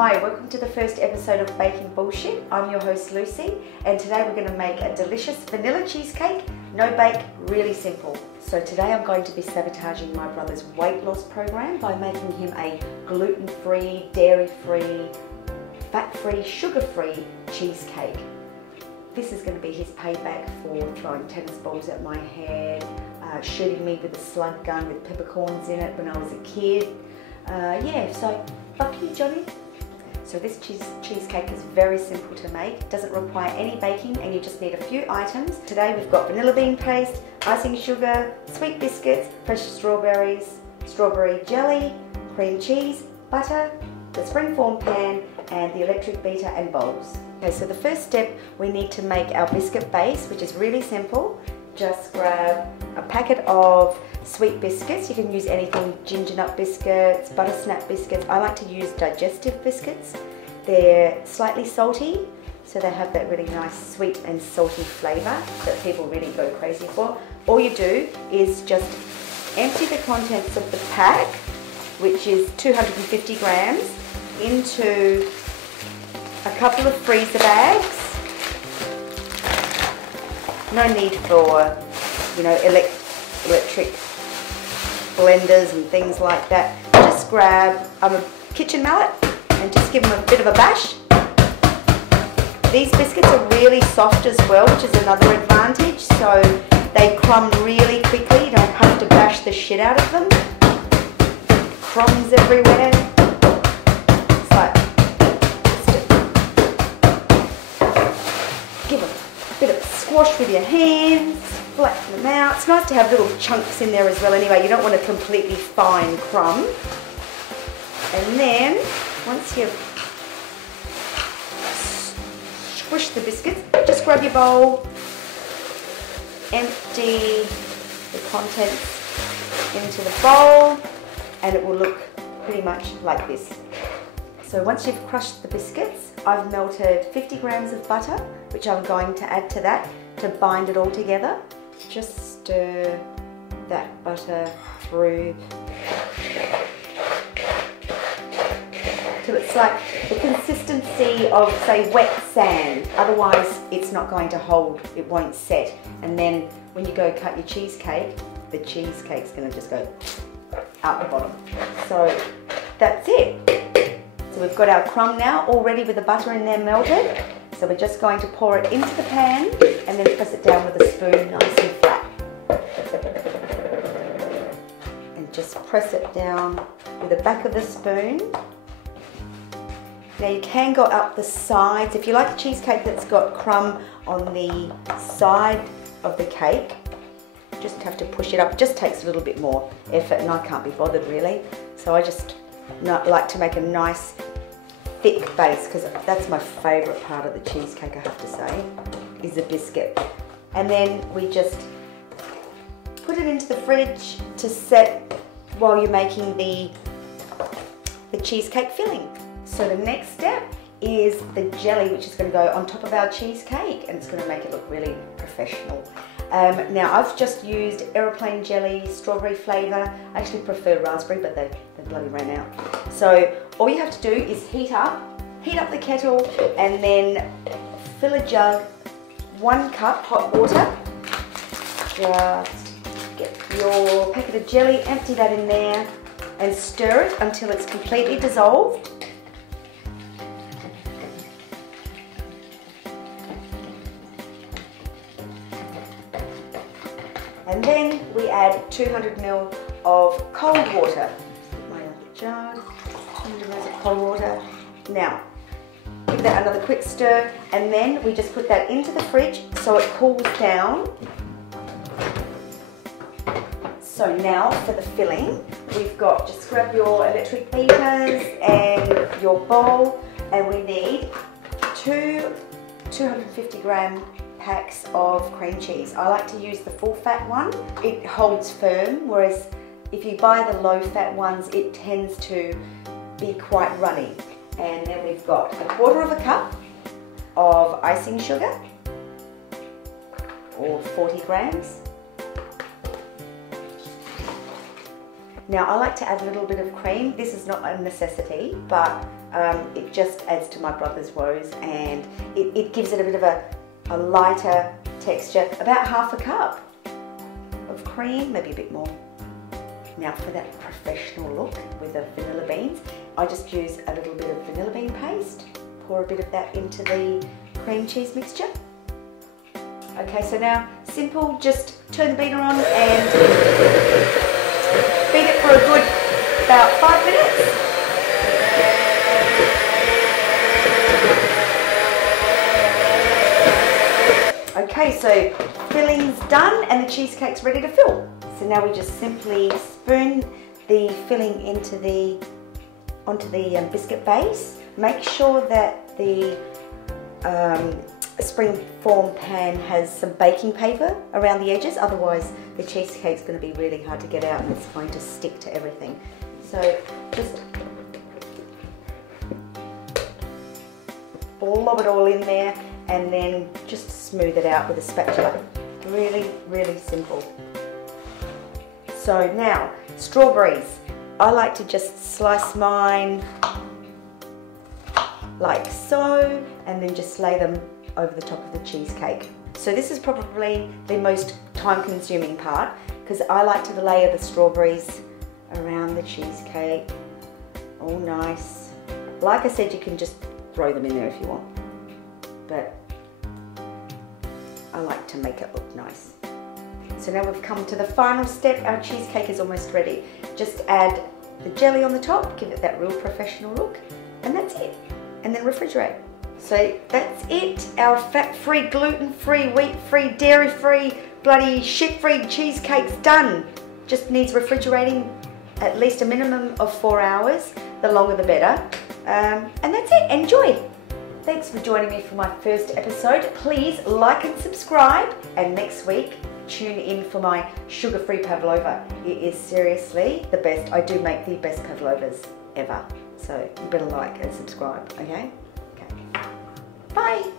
Hi, welcome to the first episode of Baking Bullshit. I'm your host Lucy, and today we're going to make a delicious vanilla cheesecake. No bake, really simple. So today I'm going to be sabotaging my brother's weight loss program by making him a gluten-free, dairy-free, fat-free, sugar-free cheesecake. This is going to be his payback for throwing tennis balls at my head, shooting me with a slug gun with peppercorns in it when I was a kid. Yeah, so fuck you, Johnny. So this cheesecake is very simple to make, doesn't require any baking, and you just need a few items. Today we've got vanilla bean paste, icing sugar, sweet biscuits, fresh strawberries, strawberry jelly, cream cheese, butter, the springform pan, and the electric beater and bowls. Okay, so the first step, we need to make our biscuit base, which is really simple. Just grab a packet of sweet biscuits. You can use anything, ginger nut biscuits, butter snap biscuits. I like to use digestive biscuits. They're slightly salty, so they have that really nice sweet and salty flavour that people really go crazy for. All you do is just empty the contents of the pack, which is 250 grams, into a couple of freezer bags. No need for, you know, electric blenders and things like that. Just grab a kitchen mallet and just give them a bit of a bash. These biscuits are really soft as well, which is another advantage, so they crumb really quickly. You don't have to bash the shit out of them. Crumbs everywhere. It's like, just give them a bit of a squash with your hands. Flatten them out. It's nice to have little chunks in there as well anyway. You don't want a completely fine crumb. And then, once you've squished the biscuits, just grab your bowl, empty the contents into the bowl, and it will look pretty much like this. So once you've crushed the biscuits, I've melted 50 grams of butter, which I'm going to add to that to bind it all together. Just stir that butter through till it's like the consistency of, say, wet sand. Otherwise it's not going to hold, it won't set. And then when you go cut your cheesecake, the cheesecake's going to just go out the bottom. So that's it. So we've got our crumb now all ready with the butter in there melted. So we're just going to pour it into the pan and then press it down with a spoon nice and flat. And just press it down with the back of the spoon. Now you can go up the sides. If you like a cheesecake that's got crumb on the side of the cake, just have to push it up. It just takes a little bit more effort, and I can't be bothered really. So I just like to make a nice thick base, because that's my favourite part of the cheesecake, I have to say, is the biscuit. And then we just put it into the fridge to set while you're making the cheesecake filling. So the next step is the jelly, which is going to go on top of our cheesecake, and it's going to make it look really professional. Now I've just used aeroplane jelly, strawberry flavour. I actually prefer raspberry, but they bloody ran out. So all you have to do is heat up the kettle, and then fill a jug, 1 cup hot water. Just get your packet of jelly, empty that in there, and stir it until it's completely dissolved. And then we add 200 ml of cold water. My other jug, 200 ml of cold water. Now, give that another quick stir, and then we just put that into the fridge so it cools down. So now for the filling, we've got, just grab your electric beaters and your bowl, and we need 2 250 gram packs of cream cheese. I like to use the full fat one. It holds firm, whereas if you buy the low fat ones, it tends to be quite runny. And then we've got 1/4 cup of icing sugar, or 40 grams. Now I like to add a little bit of cream. This is not a necessity, but it just adds to my brother's woes, and it gives it a bit of a lighter texture. About half a cup of cream, maybe a bit more. Now for that professional look with the vanilla beans, I just use a little bit of vanilla bean paste, pour a bit of that into the cream cheese mixture. Okay, so now simple, just turn the beater on and beat it for a good about 5 minutes. Okay, so filling's done and the cheesecake's ready to fill. So now we just simply spoon the filling onto the biscuit base. Make sure that the springform pan has some baking paper around the edges, otherwise the cheesecake's going to be really hard to get out and it's going to stick to everything. So just lob it all in there and then just smooth it out with a spatula. Really, really simple. So now, strawberries. I like to just slice mine like so, and then just lay them over the top of the cheesecake. So this is probably the most time-consuming part, because I like to layer the strawberries around the cheesecake. All nice. Like I said, you can just throw them in there if you want, but I like to make it look nice. So now we've come to the final step. Our cheesecake is almost ready. Just add the jelly on the top, give it that real professional look, and that's it. And then refrigerate. So that's it. Our fat-free, gluten-free, wheat-free, dairy-free, bloody shit-free cheesecake's done. Just needs refrigerating at least a minimum of 4 hours. The longer the better. And that's it. Enjoy. Thanks for joining me for my first episode. Please like and subscribe. And next week, tune in for my sugar-free pavlova. It is seriously the best. I do make the best pavlovas ever. So you better like and subscribe, okay? Okay. Bye.